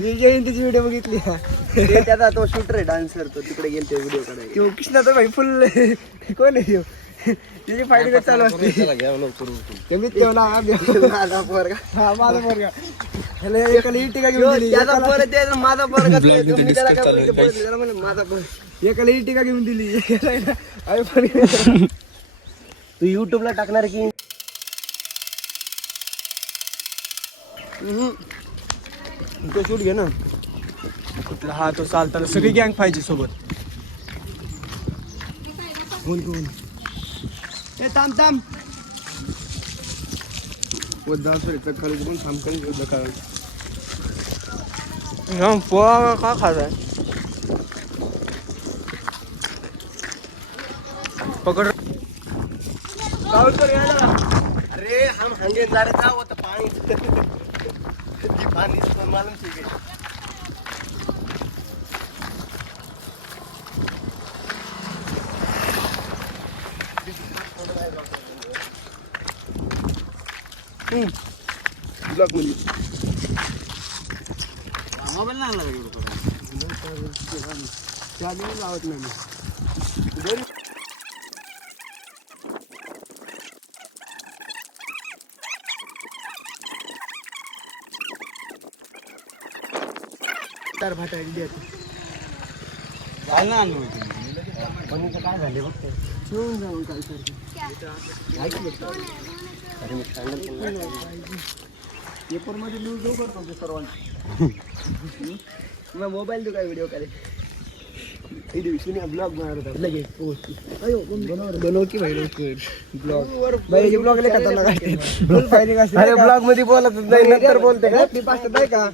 मी जयंतीची video बघितली. त्याचा तो शूटर आहे, डान्सर, तो तिकडे गेलते व्हिडिओ काढायला. तो कृष्णाचा भाई फुल कोण आहे ह्यो? त्याची फायटिंग चालू असते. कमीत तेवढा माझा पोरगा. हा माझा पोरगा. ह्याला एकाला इटिका घेऊन दिली. त्याचा पोरगा त्याचा माझा पोरगा. मी त्याला काय बोलते, त्याला म्हणलं माझा पोरगा. एकाला इटिका घेऊन दिली. तू युट्यूबला टाकणार की तो शूट घे ना. हा तो चालताना सगळी गँग पाहिजे सोबत. कोण कोण ए थांब थांब. खाली पण थांब करून घेऊ का खायचं पकड. अरे हम हंगे जा रहे था, वो तो पानी पानी तो मालूम ठीक है. ब्लॉक मध्ये मोबाईल नाही लागला लावत नाही. तर भाटायची द्या आणलं पण काय झाले बघ ते ठेवून जाऊन काय करते. पेपरमध्ये न्यूज देऊ करतो ते सर्वांना. मोबाईल देऊ काय व्हिडिओ काढे ब्लॉग बनवणार होता लगेच बनव की भाई ब्लॉग ब्लॉग ब्लॉग मध्ये बोलत नाही, नंतर बोलते का नाही का.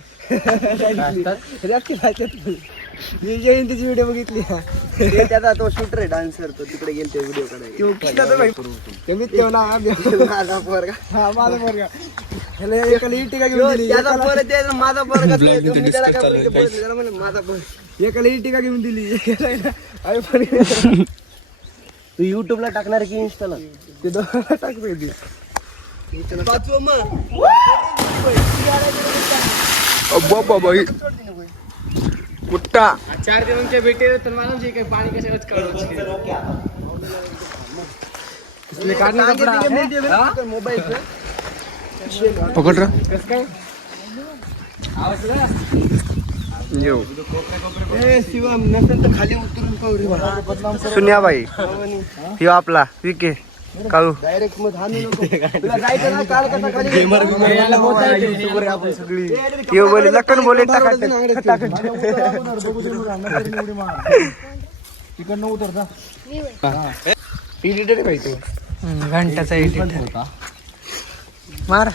जयंतीची व्हिडिओ बघितली. त्याचा तो शूटर आहे, डान्सर, तो तिकडे गेलते व्हिडिओ काढायला. तो कृष्णाचा भाई कमीत तेवढा माझा पोरगा. हा माझा पोरगा. ह्याला एकाला इटिका घेऊन दिली. त्याचा पोरगा त्याचा माझा पोरगा. मी त्याला काय बोलते, त्याला म्हणलं माझा पोरगा. एकाला इटिका घेऊन दिली. तू युट्यूबला टाकणार की इन्स्टाला? ते दोघं टाकतो ते. पाचवं मग कुट्टा 4 दिवसांच्या भेटे तर मला जे काही पाणी कशालाच मोबाईल पकड रा शिवम नसेल तर खाली उतरून पाहू रे. सुन्याबाई ह्यो आपला विके काळू. डायरेक्ट मग हाणू नको. तुला जायचं ना काल कसा खाली आपण सगळी ह्यो बोले लखन बोले टाका तिकडनं उतरता एडिटर भाई तो घंटाचा एडिटर होता. मार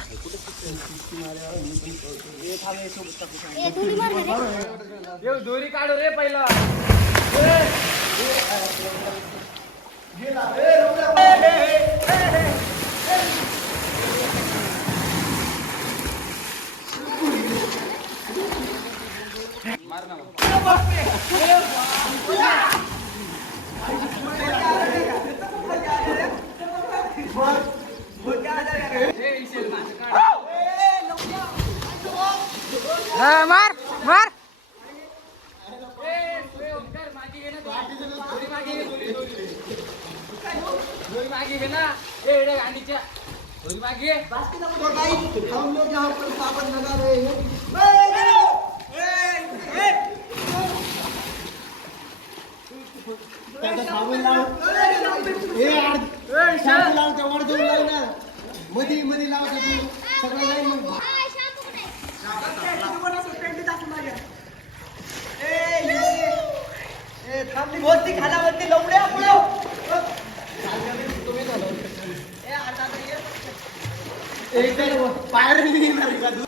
दोरी काढू रे पहिला. मार मार मागे घे ना. गांडीच्या मागे मधी मध्ये लावतो तू सगळं जाईल मग. थांबली भोवती खानावरती लवड्या बाहेर येणार का तू?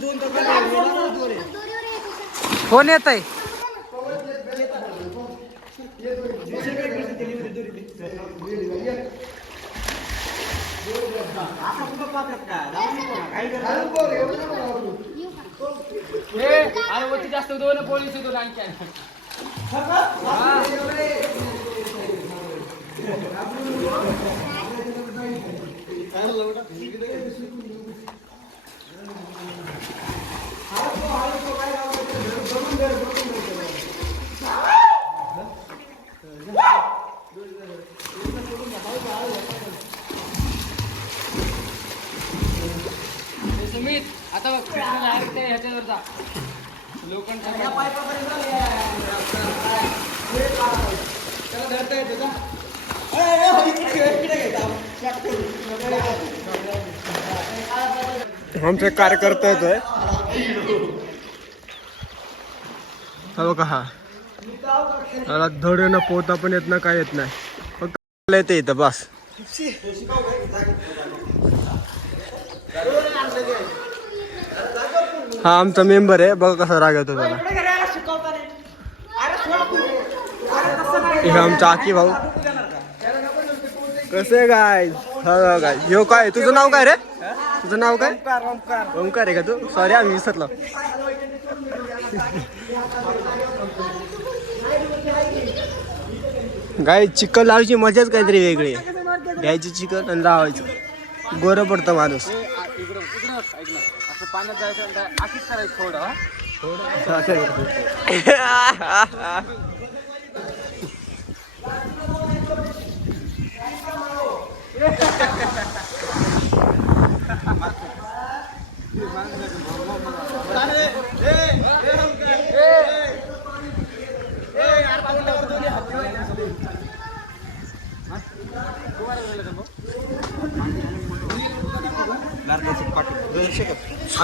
दोन कोण येत आहे अरे वरती जास्त दोन पोलीस येतो आणखी सुमित आता बघ डायरेक्ट ह्याच्यावर जा लोखंड आमचे कार्यकर्ता येतोय हो का हा त्याला धड ना पोहता पण येत ना काय येत नाही फक्त येते इथं बस हा आमचा मेंबर आहे बघा कसा राग येतो त्याला हे आमचा आकी भाऊ कसं आहे काय हा काय ह्यो काय तुझं नाव काय रे तुझं नाव काय ओंकार आहे का तू सॉरी आम्ही विसरलो गाय चिकन लावायची मजाच काहीतरी वेगळी आहे घ्यायची चिकन आणि लावायचं गोरं पडतं माणूस असं पाण्यात जायचं अशीच करायचं थोडं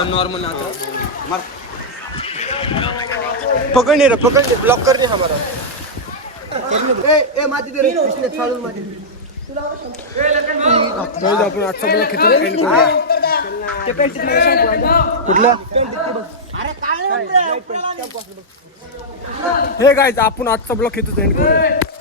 नॉर्मल पकडणे रे पकडणे ब्लॉक करणे हमारा आपण आजचा ब्लॉक कुठला हे गायचं आपण आजचा ब्लॉक घेतो एंड करूया